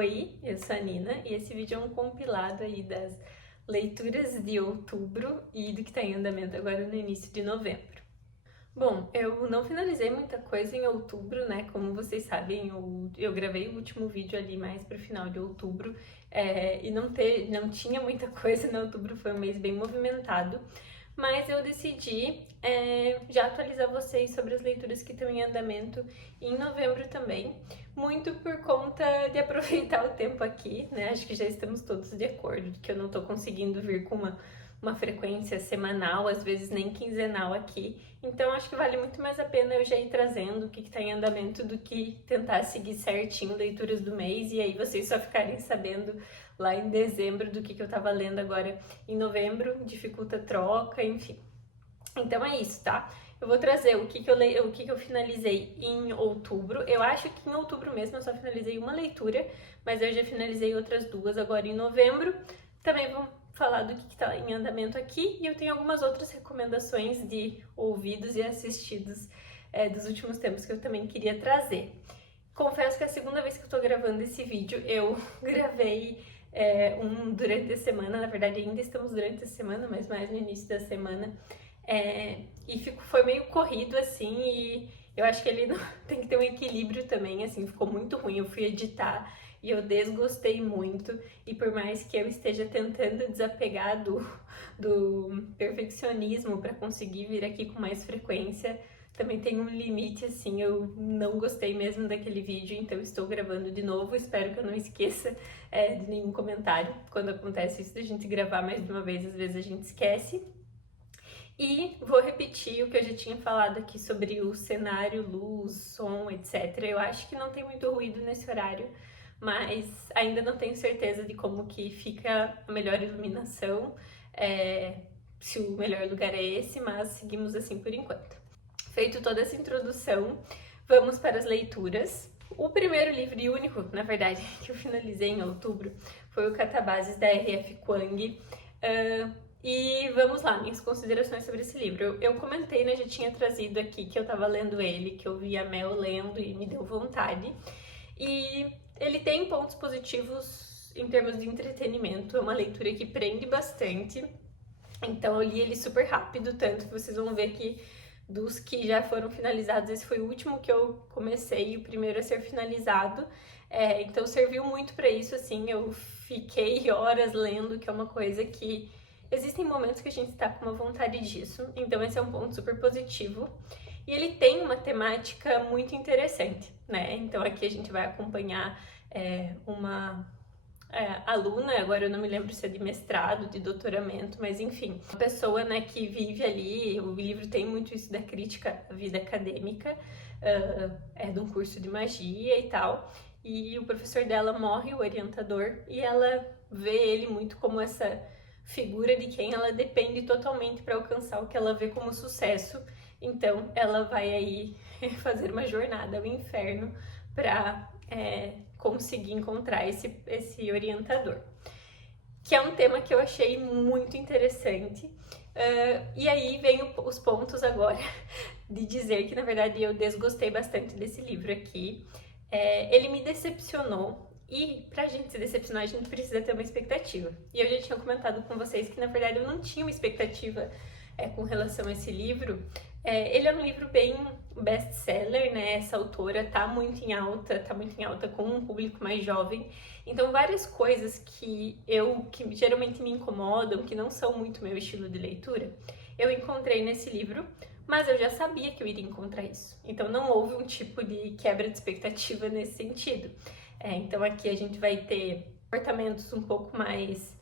Oi, eu sou a Nina e esse vídeo é um compilado aí das leituras de outubro e do que está em andamento agora no início de novembro. Bom, eu não finalizei muita coisa em outubro, né? Como vocês sabem, eu gravei o último vídeo ali mais pro final de outubro e não tinha muita coisa em outubro, foi um mês bem movimentado. Mas eu decidi já atualizar vocês sobre as leituras que estão em andamento em novembro também, muito por conta de aproveitar o tempo aqui, né? Acho que já estamos todos de acordo de que eu não tô conseguindo vir com uma frequência semanal, às vezes nem quinzenal aqui. Então acho que vale muito mais a pena eu já ir trazendo o que está em andamento do que tentar seguir certinho leituras do mês e aí vocês só ficarem sabendo lá em dezembro do que eu tava lendo agora em novembro, dificulta a troca, enfim. Então é isso, tá? Eu vou trazer o que eu finalizei em outubro. Eu acho que em outubro mesmo eu só finalizei uma leitura, mas eu já finalizei outras duas agora em novembro. Também vou falar do que está em andamento aqui e eu tenho algumas outras recomendações de ouvidos e assistidos dos últimos tempos que eu também queria trazer. Confesso que é a segunda vez que eu tô gravando esse vídeo, eu gravei durante a semana, na verdade ainda estamos durante a semana, mas mais no início da semana, foi meio corrido assim, e eu acho que ele tem que ter um equilíbrio também, assim, ficou muito ruim. Eu fui editar e eu desgostei muito, e por mais que eu esteja tentando desapegar do perfeccionismo para conseguir vir aqui com mais frequência, também tem um limite, assim, eu não gostei mesmo daquele vídeo, então estou gravando de novo. Espero que eu não esqueça de nenhum comentário. Quando acontece isso da gente gravar mais de uma vez, às vezes a gente esquece. E vou repetir o que eu já tinha falado aqui sobre o cenário, luz, som, etc. Eu acho que não tem muito ruído nesse horário, mas ainda não tenho certeza de como que fica a melhor iluminação, se o melhor lugar é esse, mas seguimos assim por enquanto. Feito toda essa introdução, vamos para as leituras. O primeiro livro e único, na verdade, que eu finalizei em outubro foi o Catabases da R.F. Kuang. E vamos lá, minhas considerações sobre esse livro. Eu comentei, né, já tinha trazido aqui que eu tava lendo ele, que eu vi a Mel lendo e me deu vontade. E ele tem pontos positivos em termos de entretenimento, é uma leitura que prende bastante. Então eu li ele super rápido, tanto que vocês vão ver que dos que já foram finalizados, esse foi o último que eu comecei, o primeiro a ser finalizado. Então serviu muito para isso, assim, eu fiquei horas lendo, que é uma coisa que existem momentos que a gente está com uma vontade disso, então esse é um ponto super positivo. E ele tem uma temática muito interessante, né? Então aqui a gente vai acompanhar uma aluna, agora eu não me lembro se é de mestrado, de doutoramento, mas enfim, uma pessoa, né, que vive ali. O livro tem muito isso da crítica à vida acadêmica, de um curso de magia e tal, e o professor dela morre, o orientador, e ela vê ele muito como essa figura de quem ela depende totalmente para alcançar o que ela vê como sucesso. Então ela vai aí fazer uma jornada ao inferno para conseguir encontrar esse orientador, que é um tema que eu achei muito interessante. E aí vem os pontos agora de dizer que, na verdade, eu desgostei bastante desse livro aqui. Ele me decepcionou, e pra gente se decepcionar, a gente precisa ter uma expectativa. E eu já tinha comentado com vocês que, na verdade, eu não tinha uma expectativa com relação a esse livro. Ele é um livro bem best-seller, né? Essa autora tá muito em alta com um público mais jovem. Então, várias coisas que geralmente me incomodam, que não são muito meu estilo de leitura, eu encontrei nesse livro, mas eu já sabia que eu iria encontrar isso. Então, não houve um tipo de quebra de expectativa nesse sentido. Então, aqui a gente vai ter comportamentos um pouco mais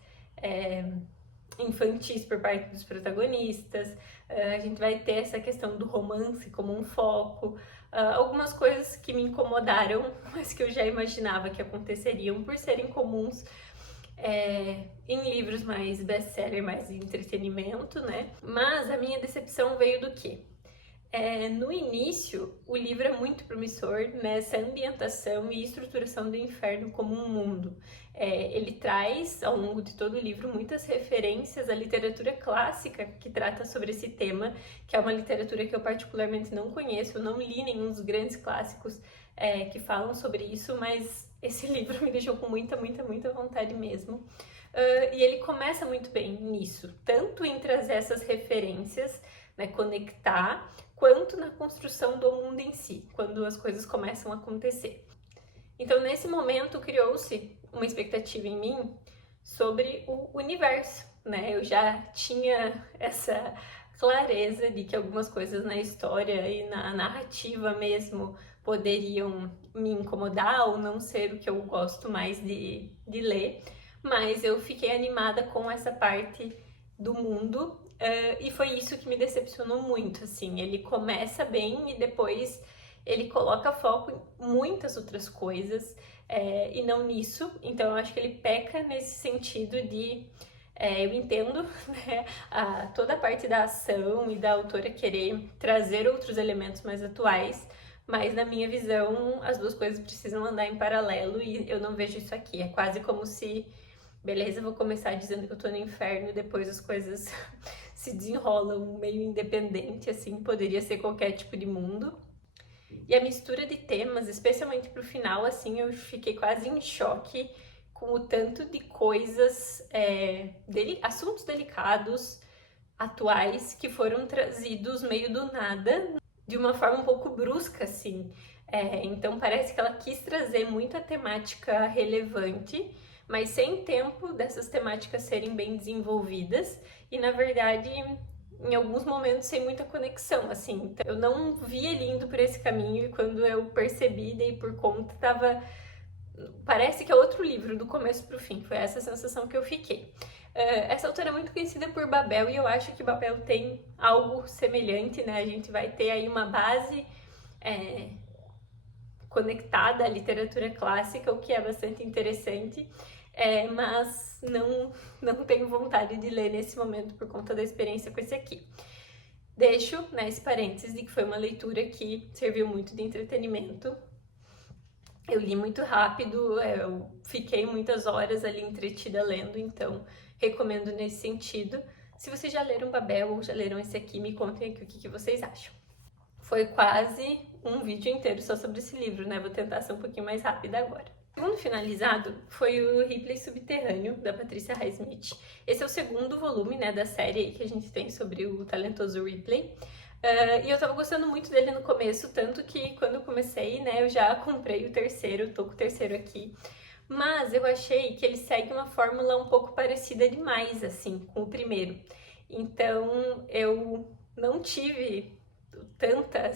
infantis por parte dos protagonistas, a gente vai ter essa questão do romance como um foco, algumas coisas que me incomodaram, mas que eu já imaginava que aconteceriam por serem comuns em livros mais best-seller, mais de entretenimento, né? Mas a minha decepção veio do quê? No início, o livro é muito promissor nessa ambientação e estruturação do inferno como um mundo. Ele traz, ao longo de todo o livro, muitas referências à literatura clássica que trata sobre esse tema, que é uma literatura que eu particularmente não conheço, eu não li nenhum dos grandes clássicos que falam sobre isso, mas esse livro me deixou com muita vontade mesmo. E ele começa muito bem nisso, tanto em trazer essas referências, né, conectar, quanto na construção do mundo em si, quando as coisas começam a acontecer. Então, nesse momento, criou-se uma expectativa em mim sobre o universo, né? Eu já tinha essa clareza de que algumas coisas na história e na narrativa mesmo poderiam me incomodar ou não ser o que eu gosto mais de ler, mas eu fiquei animada com essa parte do mundo e foi isso que me decepcionou muito, assim. Ele começa bem e depois ele coloca foco em muitas outras coisas e não nisso, então eu acho que ele peca nesse sentido de eu entendo, né, toda a parte da ação e da autora querer trazer outros elementos mais atuais, mas na minha visão as duas coisas precisam andar em paralelo e eu não vejo isso aqui. É quase como se, beleza, vou começar dizendo que eu tô no inferno e depois as coisas se desenrolam meio independente, assim, poderia ser qualquer tipo de mundo. E a mistura de temas, especialmente pro final, assim, eu fiquei quase em choque com o tanto de coisas, assuntos delicados, atuais, que foram trazidos meio do nada, de uma forma um pouco brusca, assim. Então parece que ela quis trazer muita temática relevante, mas sem tempo dessas temáticas serem bem desenvolvidas, e na verdade, em alguns momentos, sem muita conexão, assim. Então, eu não vi ele indo por esse caminho, e quando eu percebi, dei por conta, parece que é outro livro, do começo pro fim. Foi essa sensação que eu fiquei. Essa autora é muito conhecida por Babel, e eu acho que Babel tem algo semelhante, né? A gente vai ter aí uma base conectada à literatura clássica, o que é bastante interessante, mas não tenho vontade de ler nesse momento por conta da experiência com esse aqui. Deixo, né, esse parênteses de que foi uma leitura que serviu muito de entretenimento. Eu li muito rápido, eu fiquei muitas horas ali entretida lendo, então recomendo nesse sentido. Se vocês já leram Babel ou já leram esse aqui, me contem aqui o que vocês acham. Foi quase um vídeo inteiro só sobre esse livro, né? Vou tentar ser um pouquinho mais rápida agora. O segundo finalizado foi o Ripley Subterrâneo, da Patricia Highsmith. Esse é o segundo volume, né, da série que a gente tem sobre o talentoso Ripley. E eu tava gostando muito dele no começo, tanto que quando eu comecei, né, eu já comprei o terceiro, tô com o terceiro aqui. Mas eu achei que ele segue uma fórmula um pouco parecida demais, assim, com o primeiro. Então eu não tive tanta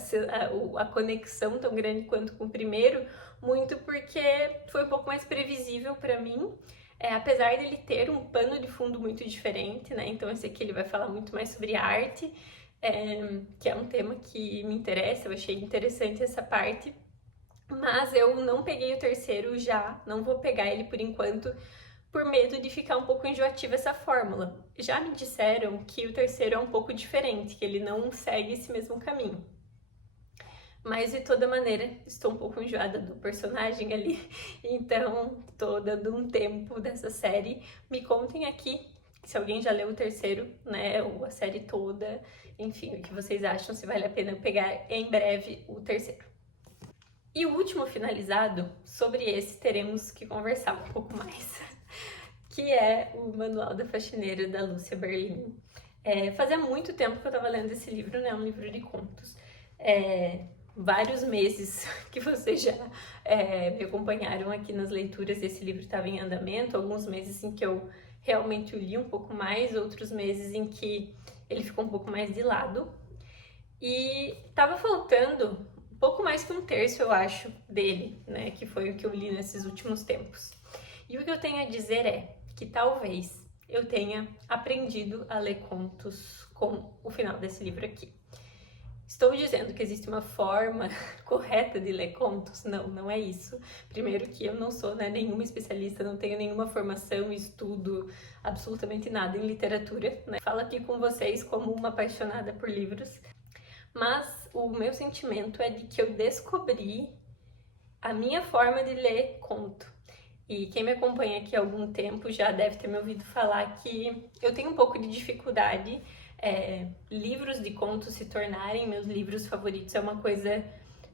a conexão tão grande quanto com o primeiro, muito porque foi um pouco mais previsível para mim. Apesar dele ter um pano de fundo muito diferente, né? Então esse aqui ele vai falar muito mais sobre arte, que é um tema que me interessa, eu achei interessante essa parte. Mas eu não peguei o terceiro já, não vou pegar ele por enquanto, por medo de ficar um pouco enjoativa essa fórmula. Já me disseram que o terceiro é um pouco diferente, que ele não segue esse mesmo caminho. Mas de toda maneira, estou um pouco enjoada do personagem ali, então tô dando um tempo dessa série. Me contem aqui se alguém já leu o terceiro, né, ou a série toda, enfim, o que vocês acham, se vale a pena eu pegar em breve o terceiro. E o último finalizado, sobre esse teremos que conversar um pouco mais, que é o Manual da Faxineira, da Lúcia Berlin. Fazia muito tempo que eu estava lendo esse livro, né, um livro de contos. Vários meses que vocês já me acompanharam aqui nas leituras, esse livro estava em andamento, alguns meses em que eu realmente o li um pouco mais, outros meses em que ele ficou um pouco mais de lado. E estava faltando um pouco mais que um terço, eu acho, dele, né, que foi o que eu li nesses últimos tempos. E o que eu tenho a dizer é que talvez eu tenha aprendido a ler contos com o final desse livro aqui. Estou dizendo que existe uma forma correta de ler contos? Não, não é isso. Primeiro que eu não sou, né, nenhuma especialista, não tenho nenhuma formação, estudo, absolutamente nada em literatura, né? Falo aqui com vocês como uma apaixonada por livros. Mas o meu sentimento é de que eu descobri a minha forma de ler conto. E quem me acompanha aqui há algum tempo já deve ter me ouvido falar que eu tenho um pouco de dificuldade. Livros de contos se tornarem meus livros favoritos é uma coisa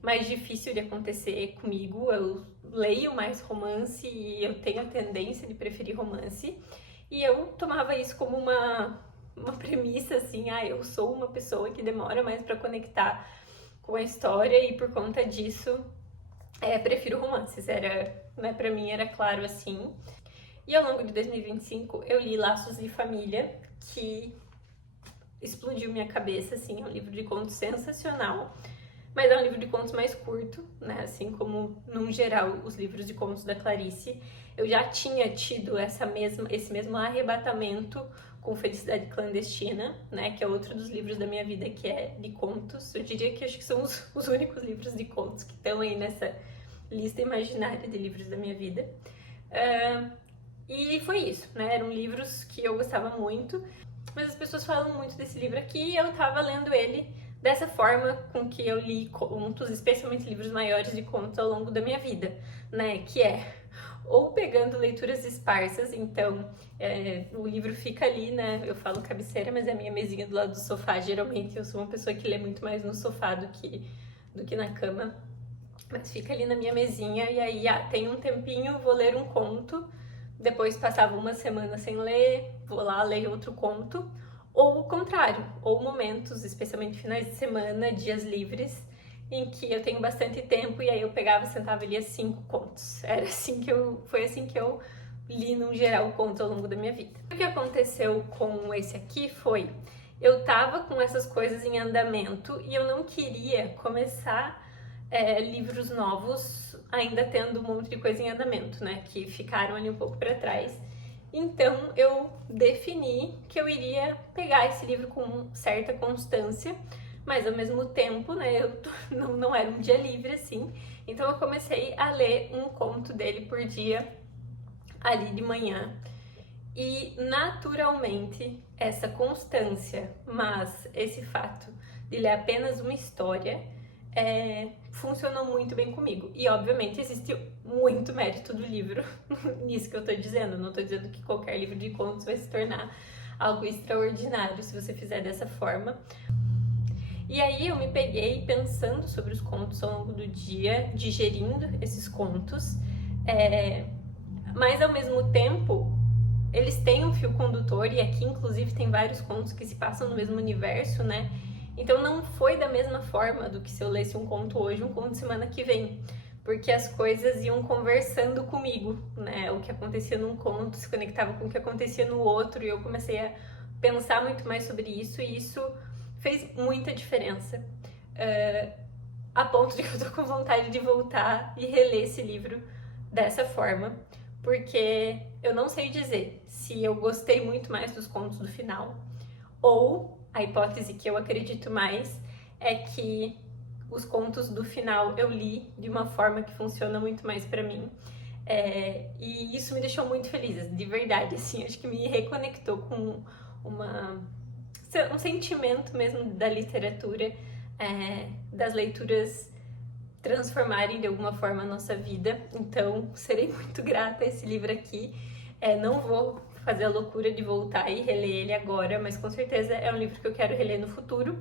mais difícil de acontecer comigo. Eu leio mais romance e eu tenho a tendência de preferir romance. E eu tomava isso como uma premissa, assim, eu sou uma pessoa que demora mais para conectar com a história e por conta disso prefiro romances. Pra mim era claro assim. E ao longo de 2025 eu li Laços de Família, que explodiu minha cabeça, assim, é um livro de contos sensacional. Mas é um livro de contos mais curto, né? Assim como, num geral, os livros de contos da Clarice. Eu já tinha tido esse mesmo arrebatamento com Felicidade Clandestina, né? Que é outro dos livros da minha vida que é de contos. Eu diria que acho que são os únicos livros de contos que estão aí nessa lista imaginária de livros da minha vida. E foi isso, né? Eram livros que eu gostava muito, mas as pessoas falam muito desse livro aqui e eu tava lendo ele dessa forma com que eu li contos, especialmente livros maiores de contos ao longo da minha vida, né? Que é ou pegando leituras esparsas, então o livro fica ali, né? Eu falo cabeceira, mas é a minha mesinha do lado do sofá. Geralmente eu sou uma pessoa que lê muito mais no sofá do que na cama, mas fica ali na minha mesinha e aí tem um tempinho, vou ler um conto, depois passava uma semana sem ler, vou lá, leio outro conto. Ou o contrário, ou momentos, especialmente finais de semana, dias livres, em que eu tenho bastante tempo e aí eu pegava, sentava e lia 5 contos. Foi assim que eu li, num geral, contos ao longo da minha vida. O que aconteceu com esse aqui foi, eu tava com essas coisas em andamento e eu não queria começar livros novos ainda tendo um monte de coisa em andamento, né, que ficaram ali um pouco para trás. Então eu defini que eu iria pegar esse livro com certa constância, mas ao mesmo tempo, né, não era um dia livre assim. Então eu comecei a ler um conto dele por dia ali de manhã. E naturalmente essa constância, mas esse fato de ler apenas uma história funcionou muito bem comigo. E obviamente existe muito mérito do livro nisso que eu tô dizendo. Não tô dizendo que qualquer livro de contos vai se tornar algo extraordinário se você fizer dessa forma. E aí eu me peguei pensando sobre os contos ao longo do dia, digerindo esses contos, mas ao mesmo tempo eles têm um fio condutor, e aqui inclusive tem vários contos que se passam no mesmo universo, né? Então não foi da mesma forma do que se eu lesse um conto hoje, um conto semana que vem, porque as coisas iam conversando comigo, né? O que acontecia num conto se conectava com o que acontecia no outro, e eu comecei a pensar muito mais sobre isso, e isso fez muita diferença, a ponto de que eu tô com vontade de voltar e reler esse livro dessa forma, porque eu não sei dizer se eu gostei muito mais dos contos do final, ou a hipótese que eu acredito mais é que os contos do final eu li de uma forma que funciona muito mais pra mim. E isso me deixou muito feliz, de verdade, assim, acho que me reconectou com um sentimento mesmo da literatura, das leituras transformarem de alguma forma a nossa vida. Então, serei muito grata a esse livro aqui. Não vou fazer a loucura de voltar e reler ele agora, mas com certeza é um livro que eu quero reler no futuro.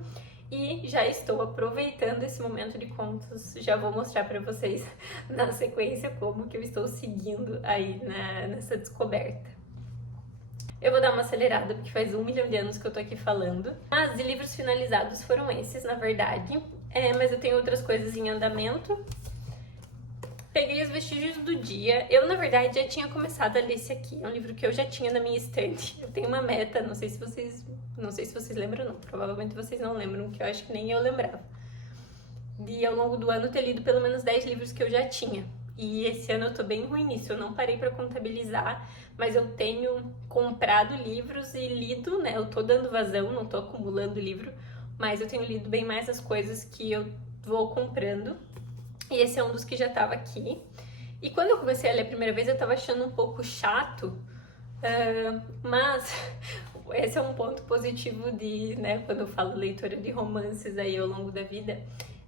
E já estou aproveitando esse momento de contos, já vou mostrar para vocês na sequência como que eu estou seguindo aí nessa descoberta. Eu vou dar uma acelerada porque faz 1 milhão de anos que eu tô aqui falando. Mas de livros finalizados foram esses, na verdade. Mas eu tenho outras coisas em andamento. Peguei Os Vestígios do Dia. Eu, na verdade, já tinha começado a ler esse aqui. É um livro que eu já tinha na minha estante. Eu tenho uma meta, não sei se vocês lembram ou não. Provavelmente vocês não lembram, que eu acho que nem eu lembrava. De, ao longo do ano, ter lido pelo menos 10 livros que eu já tinha. E esse ano eu tô bem ruim nisso, eu não parei pra contabilizar, mas eu tenho comprado livros e lido, né? Eu tô dando vazão, não tô acumulando livro, mas eu tenho lido bem mais as coisas que eu vou comprando. E esse é um dos que já tava aqui. E quando eu comecei a ler a primeira vez, eu tava achando um pouco chato, mas esse é um ponto positivo de, né, quando eu falo leitura de romances aí ao longo da vida,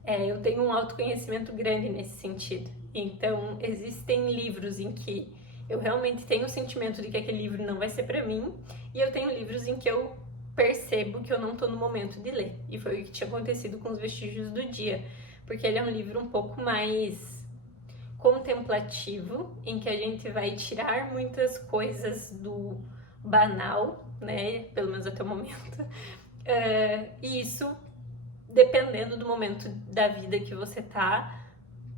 eu tenho um autoconhecimento grande nesse sentido. Então, existem livros em que eu realmente tenho o sentimento de que aquele livro não vai ser pra mim, e eu tenho livros em que eu percebo que eu não tô no momento de ler. E foi o que tinha acontecido com Os Vestígios do Dia, porque ele é um livro um pouco mais contemplativo, em que a gente vai tirar muitas coisas do banal, né? Pelo menos até o momento. E isso, dependendo do momento da vida que você tá,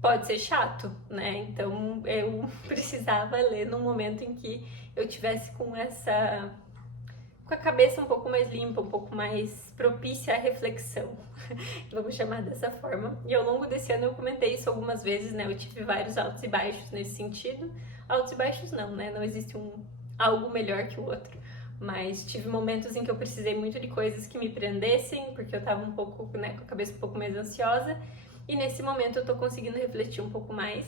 pode ser chato, né? Então eu precisava ler num momento em que eu tivesse com a cabeça um pouco mais limpa, um pouco mais propícia à reflexão, vamos chamar dessa forma. E ao longo desse ano eu comentei isso algumas vezes, né? Eu tive vários altos e baixos nesse sentido. Altos e baixos não, né? Não existe algo melhor que o outro. Mas tive momentos em que eu precisei muito de coisas que me prendessem, porque eu tava um pouco, né, com a cabeça um pouco mais ansiosa. E nesse momento eu tô conseguindo refletir um pouco mais.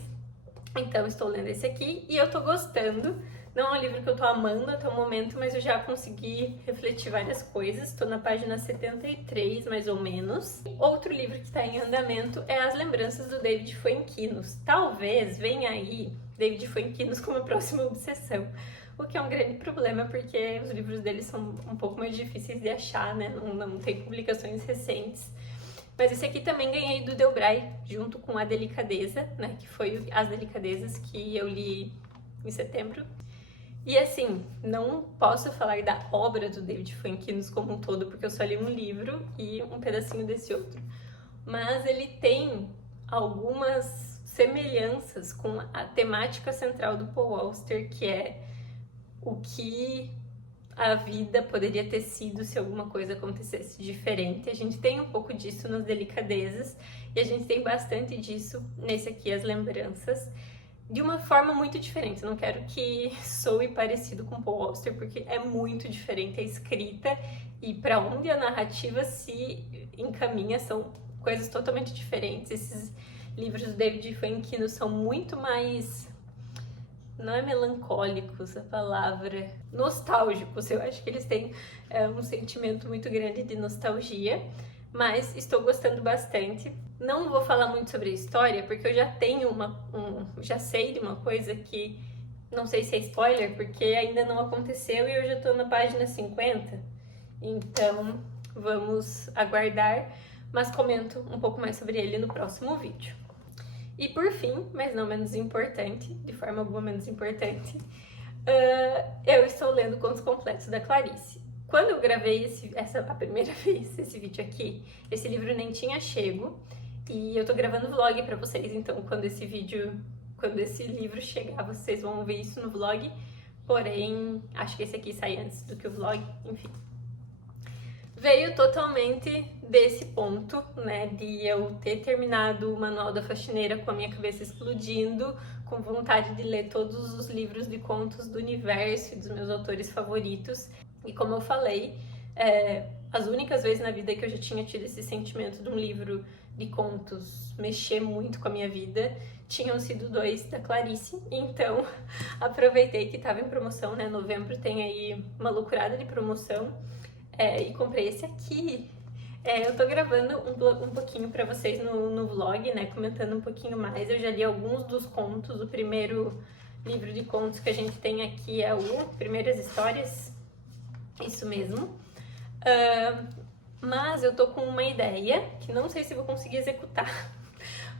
Então estou lendo esse aqui e eu tô gostando. Não é um livro que eu tô amando até o momento, mas eu já consegui refletir várias coisas. Estou na página 73, mais ou menos. Outro livro que está em andamento é As Lembranças do David Fuenquinos. Talvez venha aí David Fuenquinos como a próxima obsessão. O que é um grande problema, porque os livros dele são um pouco mais difíceis de achar, né? Não tem publicações recentes. Mas esse aqui também ganhei do Delbray, junto com A Delicadeza, né? Que foi As Delicadezas, que eu li em setembro. E assim, não posso falar da obra do David Fuenquinos como um todo, porque eu só li um livro e um pedacinho desse outro. Mas ele tem algumas semelhanças com a temática central do Paul Auster, que é o que a vida poderia ter sido se alguma coisa acontecesse diferente. A gente tem um pouco disso nas Delicadezas e a gente tem bastante disso nesse aqui, As Lembranças, de uma forma muito diferente. Eu não quero que soe parecido com Paul Auster, porque é muito diferente a escrita e para onde a narrativa se encaminha são coisas totalmente diferentes. Esses livros do David Fuenquinos são muito mais, não é melancólicos a palavra, nostálgicos. Eu acho que eles têm um sentimento muito grande de nostalgia, mas estou gostando bastante. Não vou falar muito sobre a história, porque eu já tenho já sei de uma coisa que não sei se é spoiler, porque ainda não aconteceu e eu já tô na página 50. Então, vamos aguardar, mas comento um pouco mais sobre ele no próximo vídeo. E por fim, mas não menos importante, de forma alguma menos importante, eu estou lendo Contos Completos da Clarice. Quando eu gravei a primeira vez esse vídeo aqui, esse livro nem tinha chego, e eu tô gravando vlog pra vocês, então quando esse livro chegar, vocês vão ver isso no vlog, porém, acho que esse aqui sai antes do que o vlog, enfim. Veio totalmente desse ponto, né, de eu ter terminado o Manual da Faxineira com a minha cabeça explodindo, com vontade de ler todos os livros de contos do universo e dos meus autores favoritos. E como eu falei, as únicas vezes na vida que eu já tinha tido esse sentimento de um livro de contos mexer muito com a minha vida, tinham sido 2 da Clarice. Então, aproveitei que estava em promoção, né, novembro tem aí uma loucurada de promoção, e comprei esse aqui. Eu tô gravando um pouquinho pra vocês no vlog, né, comentando um pouquinho mais. Eu já li alguns dos contos. O primeiro livro de contos que a gente tem aqui é o Primeiras Histórias, isso mesmo. Mas eu tô com uma ideia que não sei se vou conseguir executar,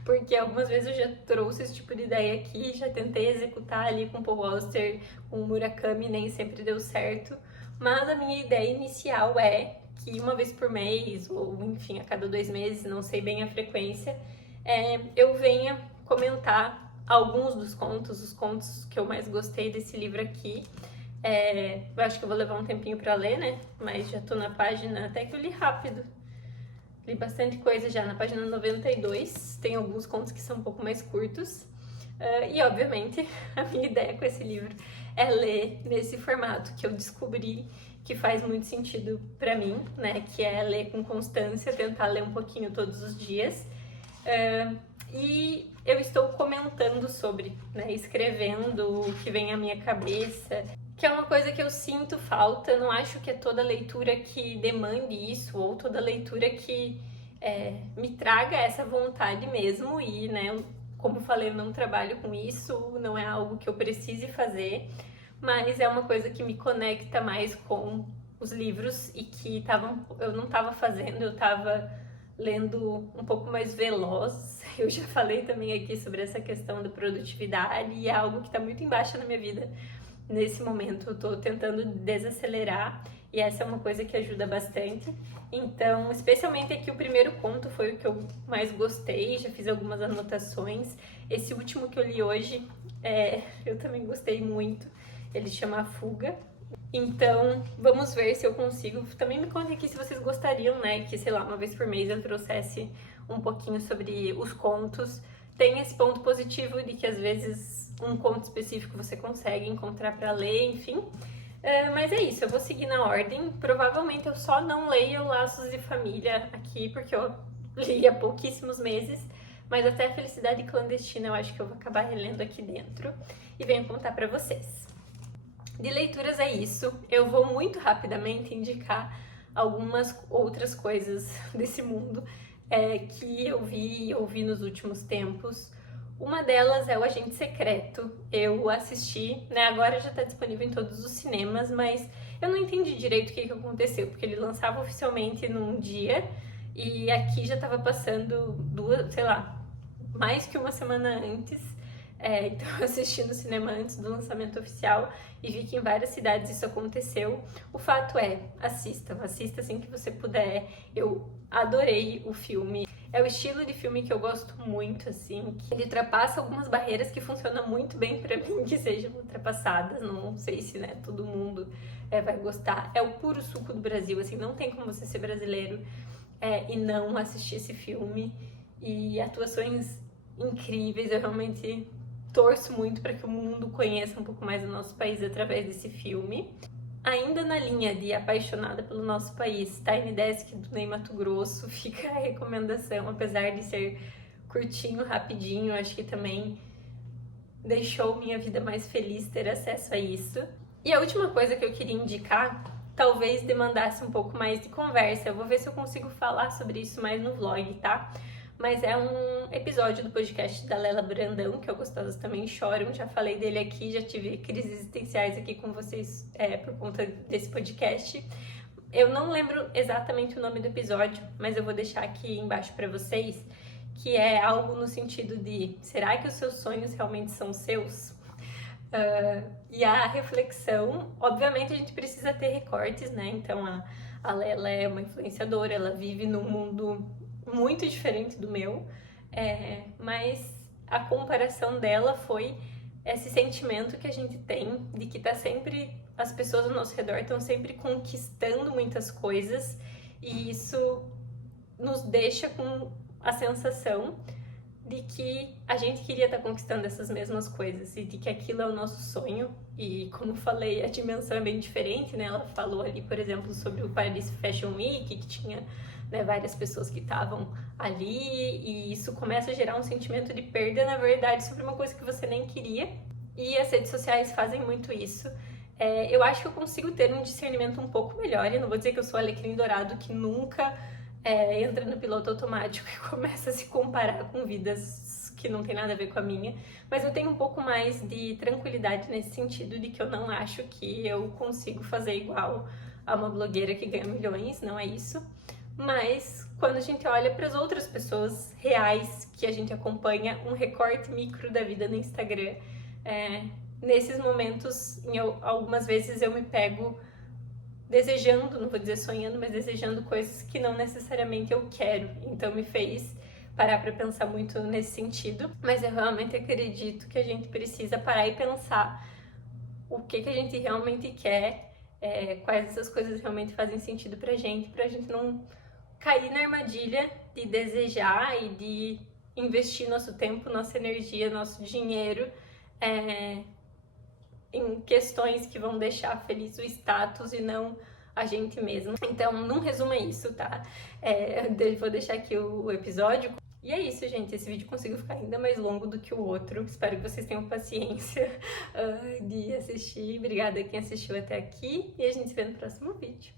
porque algumas vezes eu já trouxe esse tipo de ideia aqui, já tentei executar ali com Paul Auster, com Murakami, nem sempre deu certo. Mas a minha ideia inicial é que uma vez por mês, ou enfim, a cada 2 meses, não sei bem a frequência, eu venha comentar alguns dos contos, os contos que eu mais gostei desse livro aqui. Eu acho que eu vou levar um tempinho pra ler, né? Mas já tô na página, até que eu li rápido. Li bastante coisa já, na página 92, tem alguns contos que são um pouco mais curtos. E, obviamente, a minha ideia com esse livro é ler nesse formato que eu descobri que faz muito sentido pra mim, né? Que é ler com constância, tentar ler um pouquinho todos os dias. E eu estou comentando sobre, né? Escrevendo o que vem à minha cabeça, que é uma coisa que eu sinto falta. Eu não acho que é toda leitura que demande isso, ou toda leitura que me traga essa vontade mesmo. E, né, como eu não trabalho com isso, não é algo que eu precise fazer, mas é uma coisa que me conecta mais com os livros e que eu não estava fazendo, eu estava lendo um pouco mais veloz. Eu já falei também aqui sobre essa questão da produtividade e é algo que está muito embaixo na minha vida nesse momento. Eu tô tentando desacelerar e essa é uma coisa que ajuda bastante. Então, especialmente aqui o primeiro conto foi o que eu mais gostei, já fiz algumas anotações. Esse último que eu li hoje, eu também gostei muito. Ele chama A Fuga. Então, vamos ver se eu consigo. Também me contem aqui se vocês gostariam, né, que, sei lá, uma vez por mês eu trouxesse um pouquinho sobre os contos. Tem esse ponto positivo de que às vezes um conto específico você consegue encontrar para ler, enfim. Mas é isso, eu vou seguir na ordem. Provavelmente eu só não leio Laços de Família aqui, porque eu li há pouquíssimos meses. Mas até a Felicidade Clandestina eu acho que eu vou acabar relendo aqui dentro e venho contar pra vocês. De leituras é isso. Eu vou muito rapidamente indicar algumas outras coisas desse mundo que eu vi e ouvi nos últimos tempos. Uma delas é O Agente Secreto. Eu assisti, né? Agora já está disponível em todos os cinemas, mas eu não entendi direito o que aconteceu, porque ele lançava oficialmente num dia e aqui já estava passando mais que uma semana antes. Então eu assisti no cinema antes do lançamento oficial e vi que em várias cidades isso aconteceu. O fato assista assim que você puder. Eu adorei o filme. É o estilo de filme que eu gosto muito, assim, que ele ultrapassa algumas barreiras que funcionam muito bem pra mim, que sejam ultrapassadas. Não sei se, né, todo mundo vai gostar. É o puro suco do Brasil, assim, não tem como você ser brasileiro e não assistir esse filme. E atuações incríveis, eu realmente torço muito para que o mundo conheça um pouco mais o nosso país através desse filme. Ainda na linha de apaixonada pelo nosso país, Tiny Desk do Ney Matogrosso, fica a recomendação, apesar de ser curtinho, rapidinho, acho que também deixou minha vida mais feliz ter acesso a isso. E a última coisa que eu queria indicar, talvez demandasse um pouco mais de conversa, eu vou ver se eu consigo falar sobre isso mais no vlog, tá? Mas é um episódio do podcast da Lela Brandão, que eu Gostosas Também Choram. Já falei dele aqui, já tive crises existenciais aqui com vocês por conta desse podcast. Eu não lembro exatamente o nome do episódio, mas eu vou deixar aqui embaixo para vocês, que é algo no sentido de: será que os seus sonhos realmente são seus? E a reflexão, obviamente a gente precisa ter recortes, né? Então a Lela é uma influenciadora, ela vive num mundo muito diferente do meu, mas a comparação dela foi esse sentimento que a gente tem de que as pessoas ao nosso redor estão sempre conquistando muitas coisas e isso nos deixa com a sensação de que a gente queria estar conquistando essas mesmas coisas e de que aquilo é o nosso sonho. E como eu falei, a dimensão é bem diferente, né? Ela falou ali, por exemplo, sobre o Paris Fashion Week, que tinha, né, várias pessoas que estavam ali e isso começa a gerar um sentimento de perda, na verdade, sobre uma coisa que você nem queria. E as redes sociais fazem muito isso. Eu acho que eu consigo ter um discernimento um pouco melhor. Eu não vou dizer que eu sou alecrim dourado que nunca entra no piloto automático e começa a se comparar com vidas que não tem nada a ver com a minha, mas eu tenho um pouco mais de tranquilidade nesse sentido de que eu não acho que eu consigo fazer igual a uma blogueira que ganha milhões, não é isso. Mas quando a gente olha para as outras pessoas reais que a gente acompanha, um recorte micro da vida no Instagram, nesses momentos, algumas vezes eu me pego desejando, não vou dizer sonhando, mas desejando coisas que não necessariamente eu quero. Então me fez parar para pensar muito nesse sentido. Mas eu realmente acredito que a gente precisa parar e pensar o que a gente realmente quer, quais essas coisas realmente fazem sentido pra gente não cair na armadilha de desejar e de investir nosso tempo, nossa energia, nosso dinheiro em questões que vão deixar feliz o status e não a gente mesmo. Então, num resumo é isso, tá? Vou deixar aqui o episódio. E é isso, gente. Esse vídeo conseguiu ficar ainda mais longo do que o outro. Espero que vocês tenham paciência de assistir. Obrigada a quem assistiu até aqui. E a gente se vê no próximo vídeo.